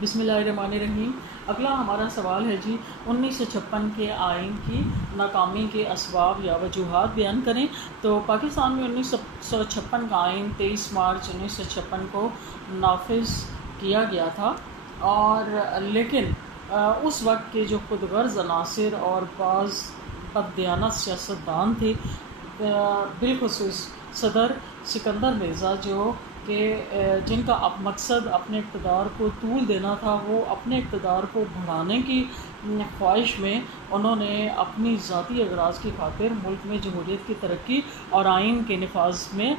بسم اللہ الرحمن الرحیم۔ اگلا ہمارا سوال ہے جی 1956 کے آئین کی ناکامی کے اسباب یا وجوہات بیان کریں۔ تو پاکستان میں 1956 کا آئین 23 مارچ 1956 کو نافذ کیا گیا تھا، اور لیکن اس وقت کے جو خود غرض عناصر اور بعض بددیانت سیاستدان تھے، بالخصوص صدر سکندر مرزا، جو کہ جن کا مقصد اپنے اقتدار کو طول دینا تھا، وہ اپنے اقتدار کو بڑھانے کی خواہش میں انہوں نے اپنی ذاتی اغراض کی خاطر ملک میں جمہوریت کی ترقی اور آئین کے نفاذ میں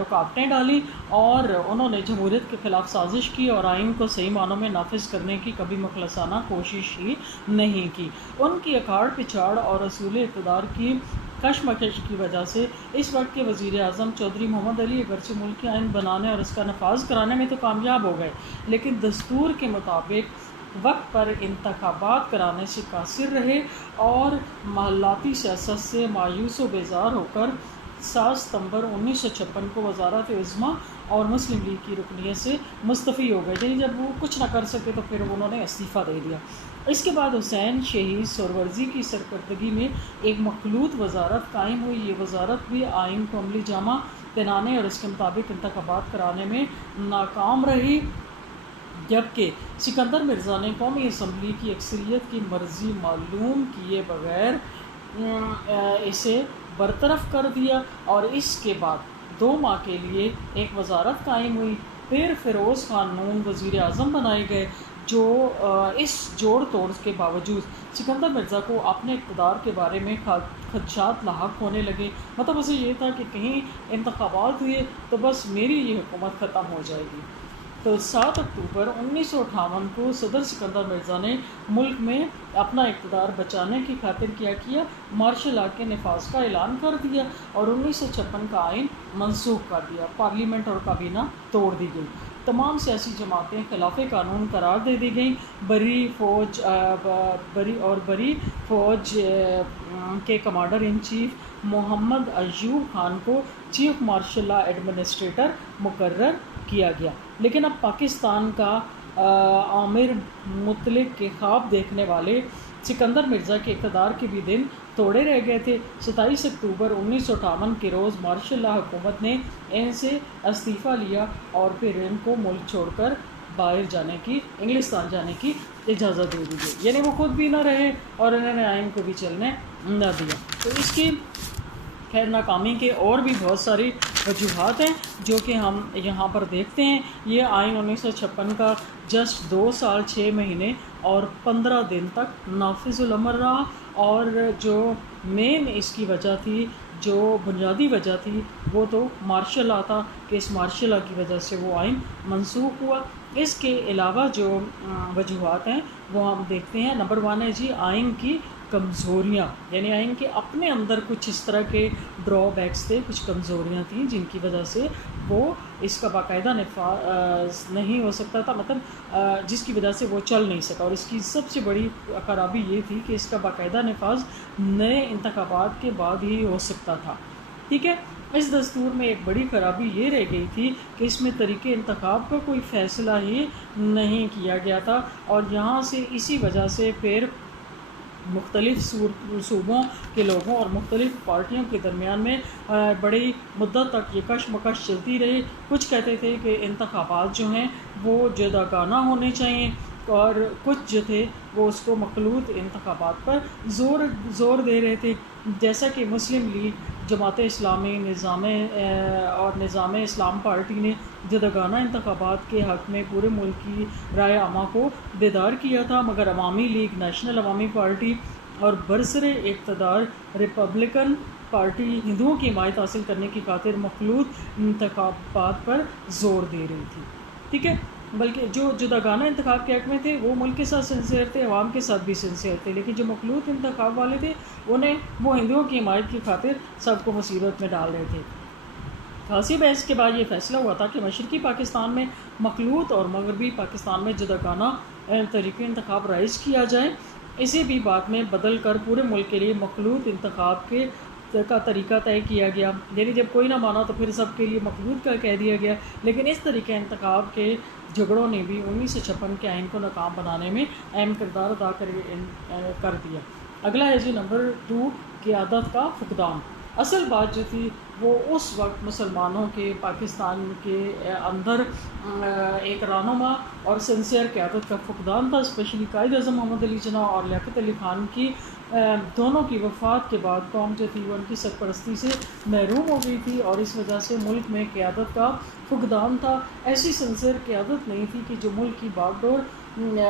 رکاوٹیں ڈالی، اور انہوں نے جمہوریت کے خلاف سازش کی اور آئین کو صحیح معنوں میں نافذ کرنے کی کبھی مخلصانہ کوشش ہی نہیں کی۔ ان کی اکھاڑ پچھاڑ اور اصول اقتدار کی کشمکش کی وجہ سے اس وقت کے وزیر اعظم چودھری محمد علی اگرچہ ملکی آئین بنانے اور اس کا نفاذ کرانے میں تو کامیاب ہو گئے، لیکن دستور کے مطابق وقت پر انتخابات کرانے سے قاصر رہے، اور محلاتی سیاست سے مایوس و بیزار ہو کر 7 ستمبر 1956 کو وزارت عظمیٰ اور مسلم لیگ کی رکنیت سے مستعفی ہو گئے۔ یعنی جب وہ کچھ نہ کر سکے تو پھر انہوں نے استعفیٰ دے دیا۔ اس کے بعد حسین شہید سہروردی کی سرکردگی میں ایک مخلوط وزارت قائم ہوئی۔ یہ وزارت بھی آئین کو عملی جامہ پہنانے اور اس کے مطابق انتخابات کرانے میں ناکام رہی، جبکہ سکندر مرزا نے قومی اسمبلی کی اکثریت کی مرضی معلوم کیے بغیر اسے برطرف کر دیا، اور اس کے بعد 2 ماہ کے لیے ایک وزارت قائم ہوئی۔ پھر فیروز خان نون وزیر اعظم بنائے گئے، جو اس جوڑ توڑ کے باوجود سکندر مرزا کو اپنے اقتدار کے بارے میں خدشات لاحق ہونے لگے۔ مطلب اسے یہ تھا کہ کہیں انتخابات ہوئے تو بس میری یہ حکومت ختم ہو جائے گی۔ تو 7 اکتوبر 1958 کو صدر سکندر مرزا نے ملک میں اپنا اقتدار بچانے کی خاطر کیا مارشل لا کے نفاذ کا اعلان کر دیا، اور 1956 کا آئین منسوخ کر دیا۔ پارلیمنٹ اور کابینہ توڑ دی گئی، تمام سیاسی جماعتیں خلاف قانون قرار دے دی گئیں۔ بری فوج کے کمانڈر ان چیف محمد ایوب خان کو چیف مارشل لا ایڈمنسٹریٹر مقرر کیا گیا، لیکن اب پاکستان کا آمر مطلق کے خواب دیکھنے والے سکندر مرزا کے اقتدار کے بھی دن توڑے رہ گئے تھے۔ 27 اکتوبر 1958 کے روز مارشل لا حکومت نے ان سے استعفیٰ لیا اور پھر ان کو ملک چھوڑ کر باہر جانے کی، انگلستان جانے کی اجازت دے دی گئی۔ یعنی وہ خود بھی نہ رہے اور انہوں نے آئین کو بھی چلنے نہ دیا۔ تو اس کی خیر ناکامی کے اور بھی بہت ساری وجوہات ہیں جو کہ ہم یہاں پر دیکھتے ہیں۔ یہ آئین 1956 کا جسٹ 2 سال 6 مہینے اور 15 دن تک نافذ العمل رہا، اور جو مین اس کی وجہ تھی، جو بنیادی وجہ تھی، وہ تو مارشل لا تھا کہ اس مارشل لا کی وجہ سے وہ آئین منسوخ ہوا۔ اس کے علاوہ جو وجوہات ہیں وہ ہم دیکھتے ہیں۔ نمبر 1 ہے جی آئین کی کمزوریاں، یعنی آئین کے اپنے اندر کچھ اس طرح کے ڈرا بیکس تھے، کچھ کمزوریاں تھیں جن کی وجہ سے وہ اس کا باقاعدہ نفاذ نہیں ہو سکتا تھا، مطلب جس کی وجہ سے وہ چل نہیں سکا، اور اس کی سب سے بڑی خرابی یہ تھی کہ اس کا باقاعدہ نفاذ نئے انتخابات کے بعد ہی ہو سکتا تھا۔ ٹھیک ہے، اس دستور میں ایک بڑی خرابی یہ رہ گئی تھی کہ اس میں طریقے انتخاب کا کوئی فیصلہ ہی نہیں کیا گیا تھا، اور یہاں سے اسی وجہ سے پھر مختلف صوبوں کے لوگوں اور مختلف پارٹیوں کے درمیان میں بڑی مدت تک یہ کشمکش چلتی رہی۔ کچھ کہتے تھے کہ انتخابات جو ہیں وہ جداگانہ ہونے چاہیے، اور کچھ جو تھے وہ اس کو مخلوط انتخابات پر زور دے رہے تھے، جیسا کہ مسلم لیگ، جماعت اسلامی، نظام اسلام پارٹی نے جداگانہ انتخابات کے حق میں پورے ملک کی رائے عامہ کو بیدار کیا تھا، مگر عوامی لیگ، نیشنل عوامی پارٹی اور برسر اقتدار ریپبلکن پارٹی ہندوؤں کی حمایت حاصل کرنے کی خاطر مخلوط انتخابات پر زور دے رہی تھی۔ ٹھیک ہے، بلکہ جو جداگانہ انتخاب کے حق میں تھے وہ ملک کے ساتھ سنسیئر تھے، عوام کے ساتھ بھی سنسیئر تھے، لیکن جو مخلوط انتخاب والے تھے وہ ہندوؤں کی حمایت کی خاطر سب کو مصیبت میں ڈال رہے تھے۔ خاصی بحث کے بعد یہ فیصلہ ہوا تھا کہ مشرقی پاکستان میں مخلوط اور مغربی پاکستان میں جداگانہ طریقے انتخاب رائج کیا جائے۔ اسے بھی بعد میں بدل کر پورے ملک کے لیے مخلوط انتخاب کے کا طریقہ طے کیا گیا، یعنی جب کوئی نہ مانا تو پھر سب کے لیے مقبول کا کہہ دیا گیا، لیکن اس طریقہ انتخاب کے جھگڑوں نے بھی 1956 کے آئین کو ناکام بنانے میں اہم کردار ادا کر دیا۔ اگلا ہے جی نمبر 2، قیادت کا فقدان۔ اصل بات جو تھی وہ اس وقت مسلمانوں کے پاکستان کے اندر ایک رہنما اور سنسیئر قیادت کا فقدان تھا، اسپیشلی قائد اعظم محمد علی جناح اور لیاقت علی خان کی دونوں کی وفات کے بعد قوم جو تھی وہ ان کی سرپرستی سے محروم ہو گئی تھی، اور اس وجہ سے ملک میں قیادت کا فقدان تھا۔ ایسی سنسیئر قیادت نہیں تھی کہ جو ملک کی باغ ڈور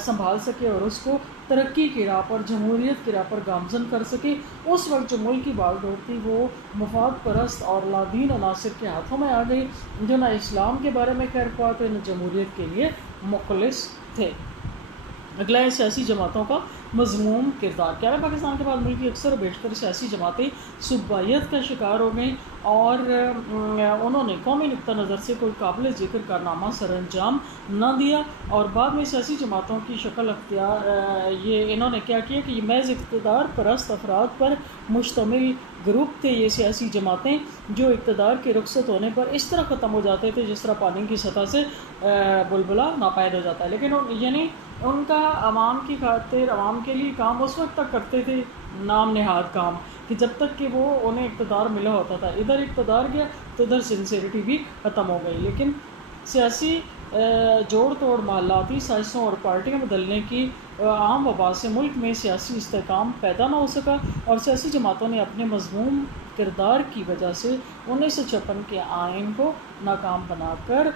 سنبھال سکے اور اس کو ترقی کی راہ پر، جمہوریت کی راہ پر گامزن کر سکے۔ اس وقت جو ملک کی باغ ڈور تھی وہ مفاد پرست اور لادین عناصر کے ہاتھوں میں آ گئی، جو نہ اسلام کے بارے میں خیر خواہ تھے، نہ جمہوریت کے لیے مخلص تھے۔ اگلا ہے سیاسی جماعتوں کا مذموم کردار۔ کیا پاکستان کے بعد ملک کی اکثر و بیشتر سیاسی جماعتیں صوبائیت کا شکار ہو گئیں اور انہوں نے قومی نقطہ نظر سے کوئی قابل ذکر کارنامہ سر انجام نہ دیا، اور بعد میں سیاسی جماعتوں کی شکل اختیار یہ انہوں نے کیا کیا کہ یہ محض اقتدار پرست افراد پر مشتمل گروپ تھے۔ یہ سیاسی جماعتیں جو اقتدار کے رخصت ہونے پر اس طرح ختم ہو جاتے تھے جس طرح پانی کی سطح سے بلبلہ ناپید ہو جاتا ہے، لیکن یعنی ان کا عوام کی خاطر، عوام کے لیے کام اس وقت تک کرتے تھے، نام نہاد کام، کہ جب تک کہ وہ انہیں اقتدار ملا ہوتا تھا۔ ادھر اقتدار گیا تو ادھر سنسیئرٹی بھی ختم ہو گئی، لیکن سیاسی جوڑ توڑ، محلاتی سازشوں اور پارٹیاں بدلنے کی عام وبا سے ملک میں سیاسی استحکام پیدا نہ ہو سکا، اور سیاسی جماعتوں نے اپنے مذموم کردار کی وجہ سے 1956 کے آئین کو ناکام بنا کر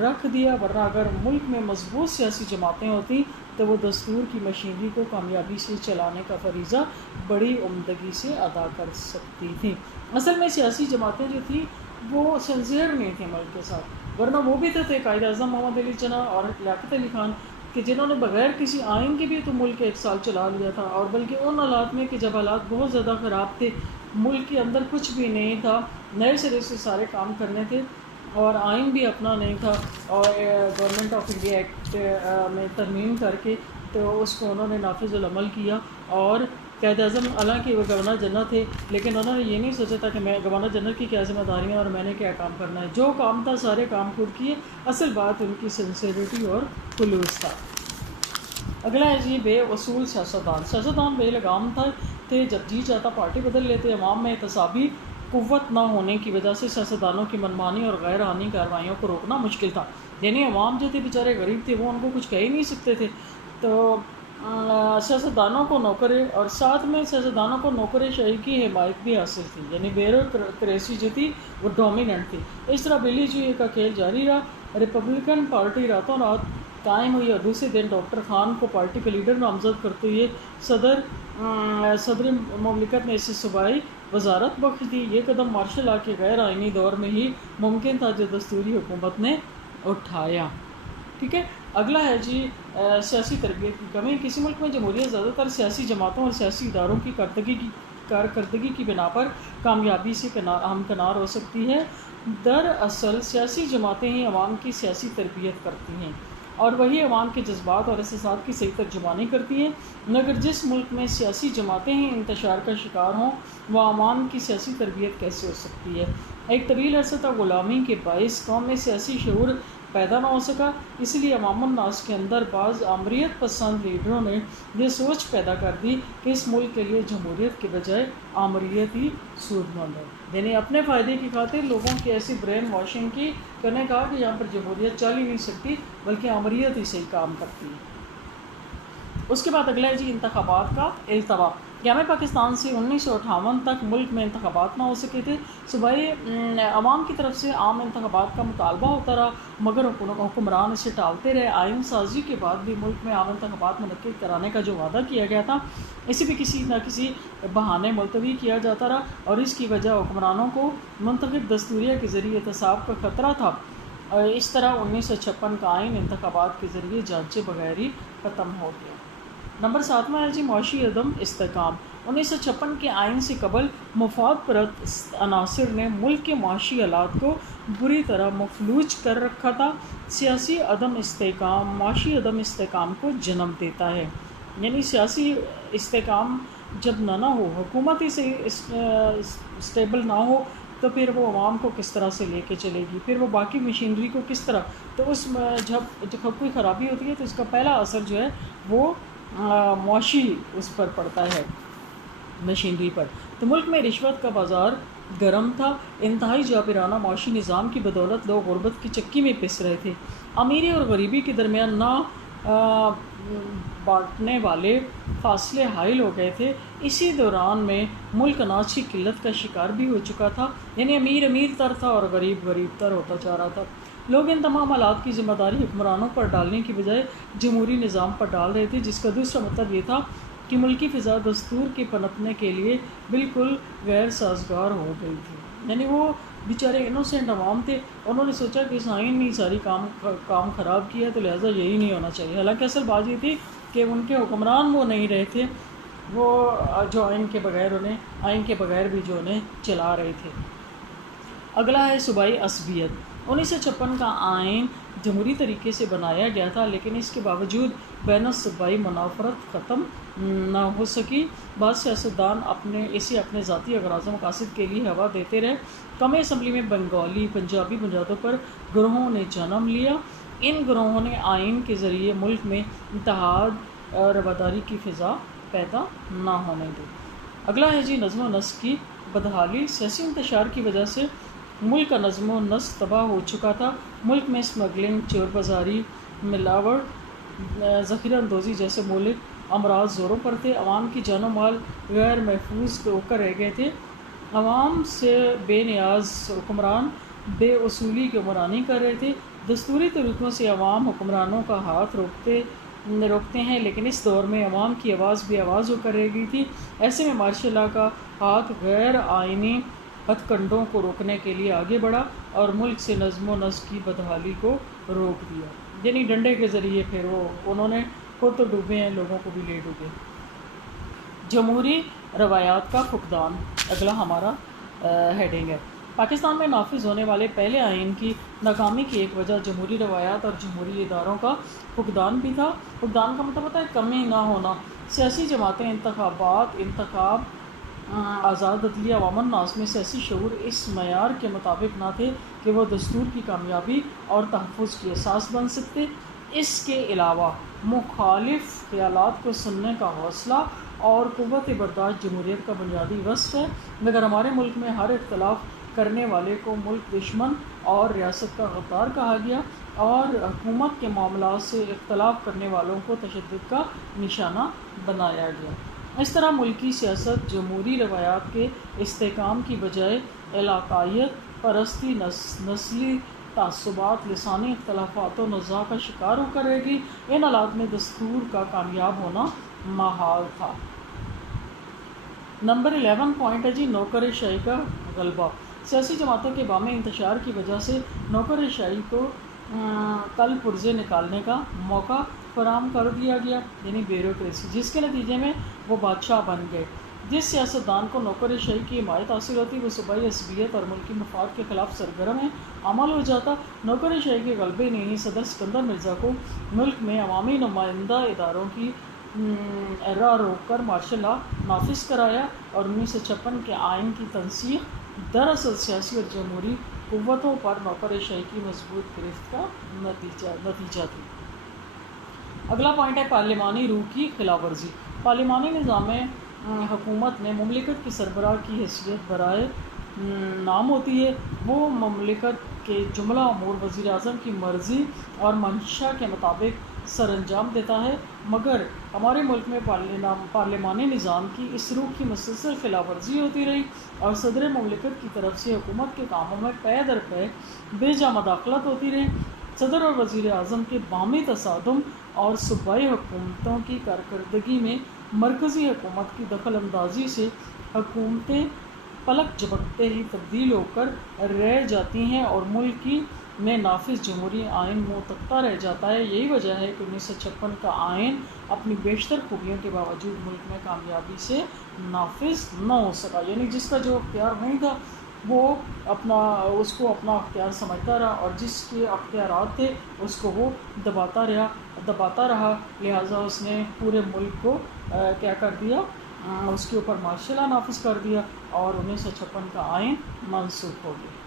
رکھ دیا، ورنہ اگر ملک میں مضبوط سیاسی جماعتیں ہوتی تو وہ دستور کی مشینری کو کامیابی سے چلانے کا فریضہ بڑی عمدگی سے ادا کر سکتی تھی۔ اصل میں سیاسی جماعتیں جو تھیں وہ سنسیئر نہیں تھیں ملک کے ساتھ، ورنہ وہ بھی تو تھے قائد اعظم محمد علی جناح اور لیاقت علی خان، کہ جنہوں نے بغیر کسی آئین کے بھی تو ملک 1 سال چلا لیا تھا، اور بلکہ ان حالات میں کہ جب حالات بہت زیادہ خراب تھے، ملک کے اندر کچھ بھی نہیں تھا، نئے سرے سے سارے کام کرنے تھے، اور آئین بھی اپنا نہیں تھا، اور گورنمنٹ آف انڈیا ایکٹ میں ترمیم کر کے تو اس کو انہوں نے نافذ العمل کیا۔ اور قائد اعظم حالانکہ وہ گورنر جنرل تھے، لیکن انہوں نے یہ نہیں سوچا تھا کہ میں گورنر جنرل کی کیا ذمہ داریاں اور میں نے کیا کام کرنا ہے، جو کام تھا سارے کام خود کیے۔ اصل بات ان کی سنسیئرٹی اور خلوص تھا۔ اگلا ہے جی بے اصول سیاستدان۔ سیاستدان بے لگام تھے، جب جی چاہتا پارٹی بدل لیتے۔ عوام میں احتسابی قوت نہ ہونے کی وجہ سے سیاستدانوں کی منمانی اور غیر آئینی کارروائیوں کو روکنا مشکل تھا، یعنی عوام جو تھے بیچارے غریب تھے، وہ ان کو کچھ کہہ ہی نہیں سکتے تھے، تو سیاستدانوں کو نوکرے، اور ساتھ میں سیاستدانوں کو نوکر شاہی کی حمایت بھی حاصل تھی، یعنی بیوروکریسی جو تھی وہ ڈومیننٹ تھی۔ اس طرح بلی جوئی کا کھیل جاری رہا، ریپبلکن پارٹی راتوں رات قائم ہوئی، اور دوسرے دن ڈاکٹر خان کو پارٹی کا لیڈر نامزد کرتے ہوئے صدر مملکت نے اسے صوبائی وزارت بخش دی۔ یہ قدم مارشل لا کے غیر آئینی دور میں ہی ممکن تھا جو دستوری حکومت نے اٹھایا۔ ٹھیک ہے، اگلا ہے جی سیاسی تربیت کی کمی۔ کسی ملک میں جمہوریت زیادہ تر سیاسی جماعتوں اور سیاسی اداروں کی کارکردگی کی بنا پر کامیابی سے ہمکنار ہو سکتی ہے۔ دراصل سیاسی جماعتیں ہی عوام کی سیاسی تربیت کرتی ہیں، اور وہی عوام کے جذبات اور احساسات کی صحیح ترجمانی کرتی ہیں، مگر جس ملک میں سیاسی جماعتیں ہی انتشار کا شکار ہوں، وہ عوام کی سیاسی تربیت کیسے ہو سکتی ہے؟ ایک طویل عرصہ تک غلامی کے باعث قوم میں سیاسی شعور پیدا نہ ہو سکا، اس لیے عوام الناس کے اندر بعض آمریت پسند لیڈروں نے یہ سوچ پیدا کر دی کہ اس ملک کے لیے جمہوریت کے بجائے آمریت ہی سود مند ہے، یعنی اپنے فائدے کی خاطر لوگوں کی ایسی برین واشنگ کی کرنے کہا کہ یہاں پر جمہوریت چل ہی نہیں سکتی بلکہ آمریت ہی صحیح کام کرتی ہے۔ اس کے بعد اگلا ہے جی انتخابات کا التوا۔ قیام پاکستان سے 1958 تک ملک میں انتخابات نہ ہو سکے تھے، صوبائی عوام کی طرف سے عام انتخابات کا مطالبہ ہوتا رہا، مگر حکمران اسے ٹالتے رہے۔ آئین سازی کے بعد بھی ملک میں عام انتخابات منعقد کرانے کا جو وعدہ کیا گیا تھا، اسے بھی کسی نہ کسی بہانے ملتوی کیا جاتا رہا، اور اس کی وجہ حکمرانوں کو منتخب دستوریہ کے ذریعے احتساب کا خطرہ تھا۔ اس طرح 1956 کا آئین انتخابات کے ذریعے جانچے بغیر ہی ختم ہو گیا۔ نمبر 7واں ہے جی معاشی عدم استحکام۔ 1956 کے آئین سے قبل مفاد پرست عناصر نے ملک کے معاشی حالات کو بری طرح مفلوج کر رکھا تھا۔ سیاسی عدم استحکام معاشی عدم استحکام کو جنم دیتا ہے، یعنی سیاسی استحکام جب نہ ہو، حکومت ہی اسٹیبل نہ ہو تو پھر وہ عوام کو کس طرح سے لے کے چلے گی، پھر وہ باقی مشینری کو کس طرح. تو اس جب کوئی خرابی ہوتی ہے تو اس کا پہلا اثر جو ہے وہ معاشی اس پر پڑتا ہے، مشینری پر. تو ملک میں رشوت کا بازار گرم تھا. انتہائی جابرانہ معاشی نظام کی بدولت لوگ غربت کی چکی میں پس رہے تھے. امیری اور غریبی کے درمیان نہ بانٹنے والے فاصلے حائل ہو گئے تھے. اسی دوران میں ملک اناج کی قلت کا شکار بھی ہو چکا تھا، یعنی امیر امیر تر تھا اور غریب غریب تر ہوتا جا رہا تھا. لوگ ان تمام حالات کی ذمہ داری حکمرانوں پر ڈالنے کی بجائے جمہوری نظام پر ڈال رہے تھے، جس کا دوسرا مطلب یہ تھا کہ ملکی فضا دستور کے پنپنے کے لیے بالکل غیر سازگار ہو گئی تھی. یعنی وہ بیچارے انوسینٹ عوام تھے، انہوں نے سوچا کہ اس آئین نے ساری کام خراب کیا تو لہٰذا یہی نہیں ہونا چاہیے. حالانکہ اصل بات یہ تھی کہ ان کے حکمران وہ نہیں رہے تھے، وہ جو آئین کے بغیر بھی جو انہیں چلا رہے تھے. اگلا ہے صوبائی عصبیت. 1956 کا آئین جمہوری طریقے سے بنایا گیا تھا، لیکن اس کے باوجود بین الصوبائی منافرت ختم نہ ہو سکی. بعض سیاستدان اسے اپنے ذاتی اغراض و مقاصد کے لیے ہوا دیتے رہے. قومی اسمبلی میں بنگالی پنجابی بنیادوں پر گروہوں نے جنم لیا. ان گروہوں نے آئین کے ذریعے ملک میں اتحاد اور رواداری کی فضا پیدا نہ ہونے دی. اگلا ہے نظم و نسق کی بدحالی. سیاسی انتشار کی وجہ سے ملک کا نظم و نسق تباہ ہو چکا تھا. ملک میں اسمگلنگ، چور بازاری، ملاوٹ، ذخیرہ اندوزی جیسے مولک امراض زوروں پر تھے. عوام کی جان و مال غیر محفوظ ہو کر رہ گئے تھے. عوام سے بے نیاز حکمران بے اصولی کی حکمرانی کر رہے تھے. دستوری طریقوں سے عوام حکمرانوں کا ہاتھ روکتے ہیں، لیکن اس دور میں عوام کی آواز بے آواز ہو کر رہ گئی تھی. ایسے میں مارشل لا کا ہاتھ غیر آئینی ہتھ کنڈوں کو روکنے کے لیے آگے بڑھا اور ملک سے نظم و نسق کی بدحالی کو روک دیا. یعنی ڈنڈے کے ذریعے پھر انہوں نے خود تو ڈوبے ہیں، لوگوں کو بھی لے ڈوبے. جمہوری روایات کا فقدان اگلا ہمارا ہیڈنگ ہے. پاکستان میں نافذ ہونے والے پہلے آئین کی ناکامی کی ایک وجہ جمہوری روایات اور جمہوری اداروں کا فقدان بھی تھا. فقدان کا مطلب ہوتا ہے کمی نہ ہونا. سیاسی جماعتیں، انتخاب، آزاد عدلیہ، عوام الناس میں سیاسی شعور اس معیار کے مطابق نہ تھے کہ وہ دستور کی کامیابی اور تحفظ کی اساس بن سکتے. اس کے علاوہ مخالف خیالات کو سننے کا حوصلہ اور قوت برداشت جمہوریت کا بنیادی وصف ہے. مگر ہمارے ملک میں ہر اختلاف کرنے والے کو ملک دشمن اور ریاست کا غدار کہا گیا، اور حکومت کے معاملات سے اختلاف کرنے والوں کو تشدد کا نشانہ بنایا گیا. اس طرح ملکی سیاست جمہوری روایات کے استحکام کی بجائے علاقائیت پرستی، نسلی تعصبات، لسانی اختلافات و نزاع کا شکار ہو کر رہ گئی. ان حالات میں دستور کا کامیاب ہونا محال تھا. نمبر 11 پوائنٹ ہے نوکر شاہی کا غلبہ. سیاسی جماعتوں کے باہمی انتشار کی وجہ سے نوکر شاہی کو کل پرزے نکالنے کا موقع فراہم کر دیا گیا، یعنی بیوروکریسی، جس کے نتیجے میں وہ بادشاہ بن گئے. جس سیاستدان کو نوکر شاہی کی حمایت حاصل ہوتی وہ صوبائی عصبیت اور ملکی مفاد کے خلاف سرگرم عمل ہو جاتا. نوکر شاہی کے غلبے نے ہی صدر سکندر مرزا کو ملک میں عوامی نمائندہ اداروں کی راہ روک کر مارشل لا نافذ کرایا، اور 1956 کے آئین کی تنسیخ دراصل سیاسی اور جمہوری قوتوں پر نوکر شاہی کی مضبوط گرفت کا نتیجہ تھی. اگلا پوائنٹ ہے پارلیمانی روح کی خلاف ورزی. پارلیمانی نظام حکومت میں مملکت کی سربراہ کی حیثیت برائے نام ہوتی ہے. وہ مملکت کے جملہ امور وزیر اعظم کی مرضی اور منشا کے مطابق سر انجام دیتا ہے. مگر ہمارے ملک میں پارلیمانی نظام کی اس روح کی مسلسل خلاف ورزی ہوتی رہی، اور صدر مملکت کی طرف سے حکومت کے کاموں میں پے در پے بے جا مداخلت ہوتی رہی. صدر اور وزیر اعظم کے باہمی تصادم اور صوبائی حکومتوں کی کارکردگی میں مرکزی حکومت کی دخل اندازی سے حکومتیں پلک جھپکتے ہی تبدیل ہو کر رہ جاتی ہیں اور ملکی میں نافذ جمہوری آئین منہ تکتا رہ جاتا ہے. یہی وجہ ہے کہ 1956 کا آئین اپنی بیشتر خوبیوں کے باوجود ملک میں کامیابی سے نافذ نہ ہو سکا. یعنی جس کا جو اختیار نہیں تھا وہ اس کو اپنا اختیار سمجھتا رہا، اور جس کے اختیارات تھے اس کو وہ دباتا رہا. لہٰذا اس نے پورے ملک کو کیا کر دیا، اس کے اوپر مارشل لا نافذ کر دیا اور 1956 کا آئین منسوخ ہو گیا۔